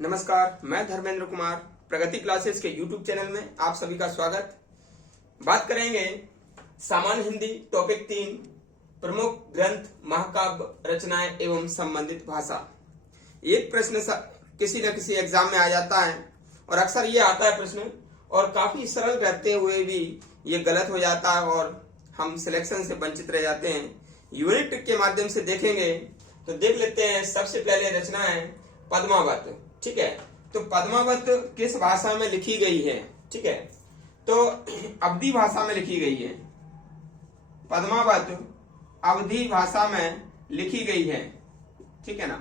नमस्कार, मैं धर्मेंद्र कुमार। प्रगति क्लासेस के YouTube चैनल में आप सभी का स्वागत। बात करेंगे सामान्य हिंदी टॉपिक 3 प्रमुख ग्रंथ, महाकाव्य रचनाएं एवं संबंधित भाषा। एक प्रश्न किसी न किसी एग्जाम में आ जाता है और अक्सर ये आता है प्रश्न, और काफी सरल रहते हुए भी ये गलत हो जाता है और हम सिलेक्शन से वंचित रह जाते हैं। यूनिट के माध्यम से देखेंगे तो देख लेते हैं। सबसे पहले रचना है पद्मावत। ठीक है, तो पद्मावत किस भाषा में लिखी गई है? ठीक है, तो अवधी भाषा में लिखी गई है। पद्मावत अवधी भाषा में लिखी गई है। ठीक है ना।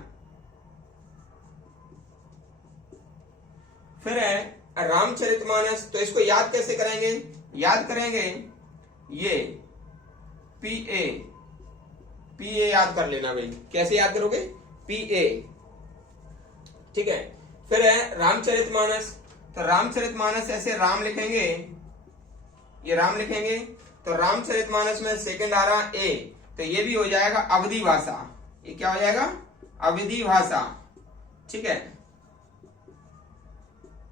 फिर है रामचरितमानस। तो इसको याद कैसे करेंगे? याद करेंगे ये पीए याद कर लेना भाई। कैसे याद करोगे? पीए। ठीक है। फिर है रामचरितमानस। तो रामचरितमानस ऐसे राम लिखेंगे, ये राम लिखेंगे तो रामचरितमानस में सेकंड आ रहा ए, तो ये भी हो जाएगा अवधी भाषा। ये क्या हो जाएगा? अवधी भाषा। ठीक है,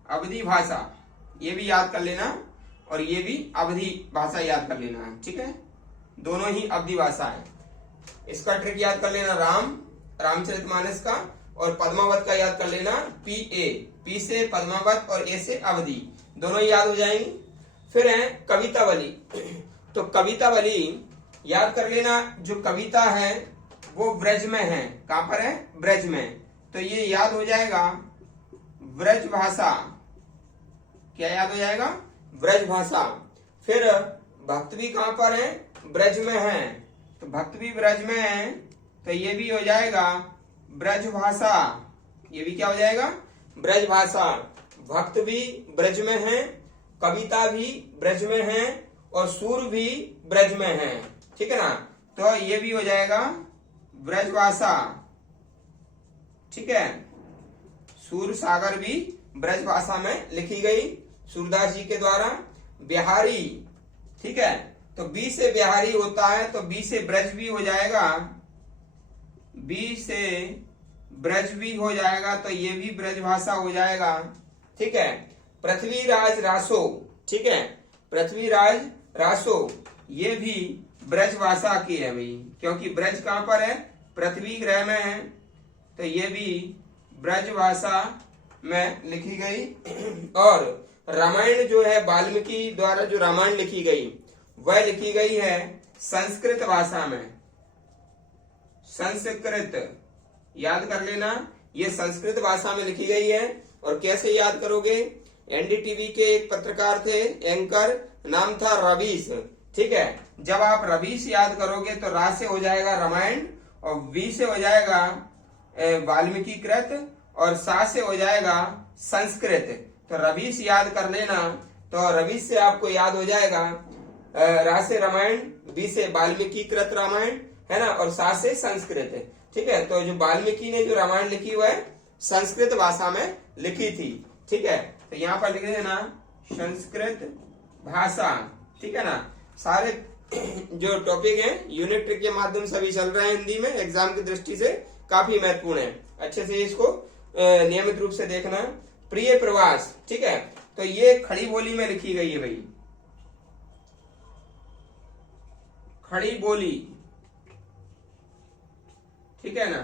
अवधी भाषा, ये भी याद कर लेना और ये भी अवधी भाषा याद कर लेना है। ठीक है, दोनों ही अवधी भाषा है। इसका ट्रिक याद कर लेना, रामचरितमानस का, और पद्मावत का याद कर लेना पी से पद्मावत और ए से अवधि, दोनों ही याद हो जाएंगी। फिर है कवितावली। तो कवितावली याद कर लेना, जो कविता है वो ब्रज में है। कहां पर है? ब्रज में। तो ये याद हो जाएगा ब्रज भाषा। क्या याद हो जाएगा? ब्रज भाषा। फिर भक्त भी कहां पर है? ब्रज में है। तो भक्त भी ब्रज में है, तो ये भी हो जाएगा ब्रज भाषा। ये भी क्या हो जाएगा? ब्रज भाषा। भक्त भी ब्रज में है, कविता भी ब्रज में है और सूर भी ब्रज में है। ठीक है ना, तो ये भी हो जाएगा ब्रज भाषा। ठीक है, सूर सागर भी ब्रज भाषा में लिखी गई सूरदास जी के द्वारा। बिहारी। ठीक है, तो बी से बिहारी होता है, तो बी से ब्रज भी हो जाएगा, बी से ब्रज भी हो जाएगा, तो ये भी ब्रज भाषा हो जाएगा। ठीक है, पृथ्वीराज रासो। ठीक है, पृथ्वीराज रासो, ये भी ब्रज भाषा की है भाई, क्योंकि ब्रज कहां पर है? पृथ्वी ग्रह में है, तो ये भी ब्रज भाषा में लिखी गई। और रामायण जो है, वाल्मीकि द्वारा जो रामायण लिखी गई वह लिखी गई है संस्कृत भाषा में। संस्कृत याद कर लेना, ये संस्कृत भाषा में लिखी गई है। और कैसे याद करोगे? एनडीटीवी के एक पत्रकार थे, एंकर, नाम था रवीश। ठीक है, जब आप रवीश याद करोगे तो रा से हो जाएगा रामायण और वी से हो जाएगा वाल्मीकि कृत और सा से हो जाएगा संस्कृत। तो रवीश याद कर लेना, तो रवीश से आपको याद हो जाएगा रा से रामायण, वी से वाल्मीकि कृत रामायण, है ना, और सा से संस्कृत। ठीक है, तो जो वाल्मीकि ने जो रामायण लिखी हुआ है संस्कृत भाषा में लिखी थी। ठीक है, तो यहाँ पर लिख देना संस्कृत भाषा। ठीक है ना। सारे जो टॉपिक हैं यूनिट ट्रिक के माध्यम से अभी चल रहे हैं हिंदी में, एग्जाम की दृष्टि से काफी महत्वपूर्ण है। अच्छे से इसको नियमित रूप से देखना। प्रिय प्रवास। ठीक है, तो ये खड़ी बोली में लिखी गई है भाई, खड़ी बोली। ठीक है ना,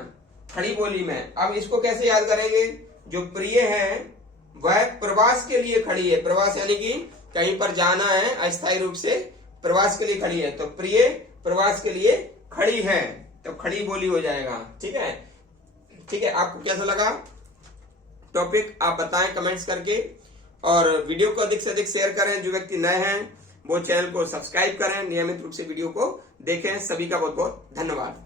खड़ी बोली में। अब इसको कैसे याद करेंगे? जो प्रिय है वह प्रवास के लिए खड़ी है। प्रवास यानी कि कहीं पर जाना है अस्थायी रूप से, प्रवास के लिए खड़ी है, तो प्रिय प्रवास के लिए खड़ी है, तो खड़ी बोली हो जाएगा। ठीक है। ठीक है, आपको कैसा लगा टॉपिक आप बताएं कमेंट्स करके, और वीडियो को अधिक से अधिक शेयर करें। जो व्यक्ति नए हैं वो चैनल को सब्सक्राइब करें, नियमित रूप से वीडियो को देखें। सभी का बहुत बहुत धन्यवाद।